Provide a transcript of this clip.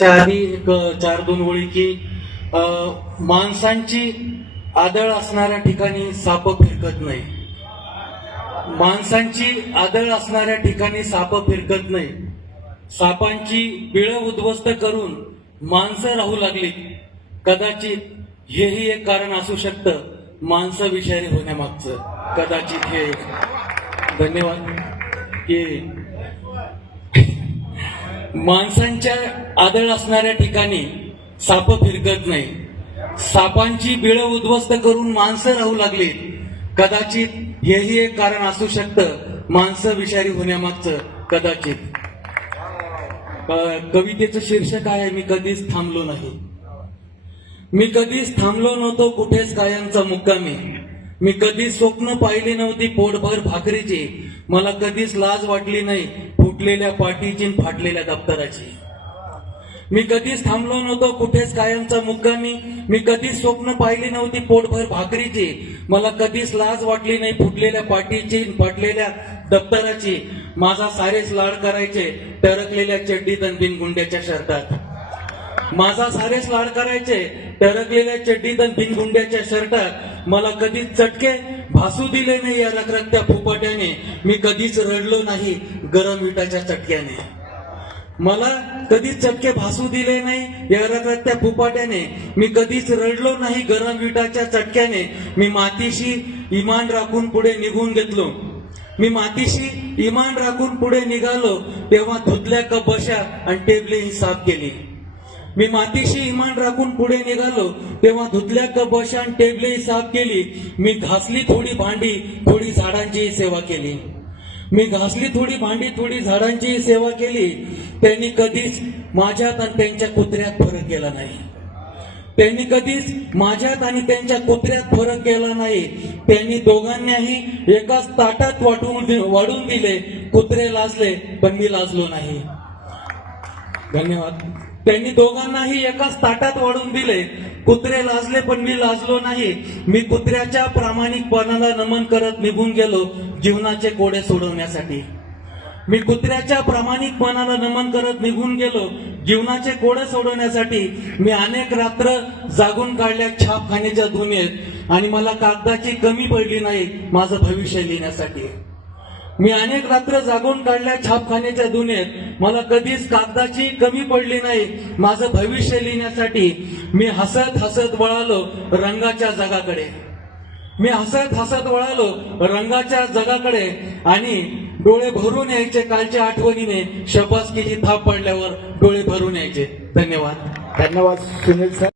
त्याआधी एक चार दोन ओळी की माणसांची आदळ असणाऱ्या ठिकाणी साप फिरकत नाही माणसांची आदळ असणाऱ्या ठिकाणी साप फिरकत नाही सापांची बिळ उद्ध्वस्त करून माणसं राहू लागली कदाचित हेही एक कारण असू शकतं माणसं विषारी होण्यामागचं कदाचित हे धन्यवाद की माणसांच्या आदळ असणाऱ्या ठिकाणी साप फिरकत नाही सापांची बिळ उद्ध्वस्त करून माणसं राहू लागली कदाचित हेही एक कारण असू शकतं माणसं विषारी होण्यामागचं कदाचित कवितेचं शीर्षक आहे मी कधीच थांबलो नाही मी कधीच थांबलो नव्हतो कुठेच कायमचा मुक्कामी मी कधीच स्वप्न पाहिली नव्हती पोटभर भाकरीची मला कधीच लाज वाटली नाही फुटलेल्या पाठीची फाटलेल्या दप्तराची मी कधीच थांबलो नव्हतो कुठेच कायमचा मुक्कामी मी कधीच स्वप्न पाहिली नव्हती पोटभर भाकरीची मला कधीच लाज वाटली नाही फुटलेल्या पाठीची फाटलेल्या दप्तराची माझा सारेच लाड करायचे टरकलेल्या चड्डीत आणि गुंड्याच्या शर्टात माझा सारेच लाड करायचे टरकलेल्या चड्डीत आणि गुंड्याच्या शर्टात मला कधीच चटके भासू दिले नाही या रखरखत्या फुपट्याने मी कधीच रडलो नाही गरम विटाच्या चटक्याने मला कधीच चटके भासू दिले नाही या रखरखत्या फुपाट्याने मी कधीच रडलो नाही गरम विटाच्या चटक्याने मी मातीशी इमान राखून पुढे निघून घेतलो मी मातीशी इमान राखून पुढे निघालो तेव्हा धुतल्या कपशा आणि ही साफ केली मी मातीशी इमान राखून पुढे निघालो तेव्हा धुतल्या कपशान टेबली साफ केली मी घासली थोडी भांडी थोडी झाडांची सेवा केली मी घासली थोडी भांडी थोडी झाडांची सेवा केली त्यांनी कधीच माझ्यात आणि त्यांच्या कुत्र्यात फरक केला नाही त्यांनी कधीच माझ्यात आणि त्यांच्या कुत्र्यात फरक केला नाही त्यांनी दोघांनाही एकाच ताटात वाटून वाढून दिले कुत्रे लाजले पण मी लाजलो नाही धन्यवाद त्यांनी दोघांनाही एकाच ताटात वाढून दिले कुत्रे लाजले पण मी लाजलो नाही मी कुत्र्याच्या प्रामाणिकपणाला नमन करत निघून गेलो जीवनाचे कोडे सोडवण्यासाठी मी कुत्र्याच्या प्रामाणिकपणाला नमन करत निघून गेलो जीवनाचे कोडे सोडवण्यासाठी मी अनेक रात्र जागून काढल्या छापखान्याच्या दुनियेत आणि मला कागदाची कमी पडली नाही माझं भविष्य लिहिण्यासाठी मी अनेक रात्र जागून काढल्या छापखान्याच्या दुनियेत मला कधीच कागदाची कमी पडली नाही माझं भविष्य लिहिण्यासाठी मी हसत हसत वळालो रंगाच्या जगाकडे मी हसत हसत वळालो रंगाच्या जगाकडे आणि डोळे भरून यायचे कालच्या आठवणीने शपासकीची थाप पडल्यावर डोळे भरून यायचे धन्यवाद धन्यवाद सुनील सर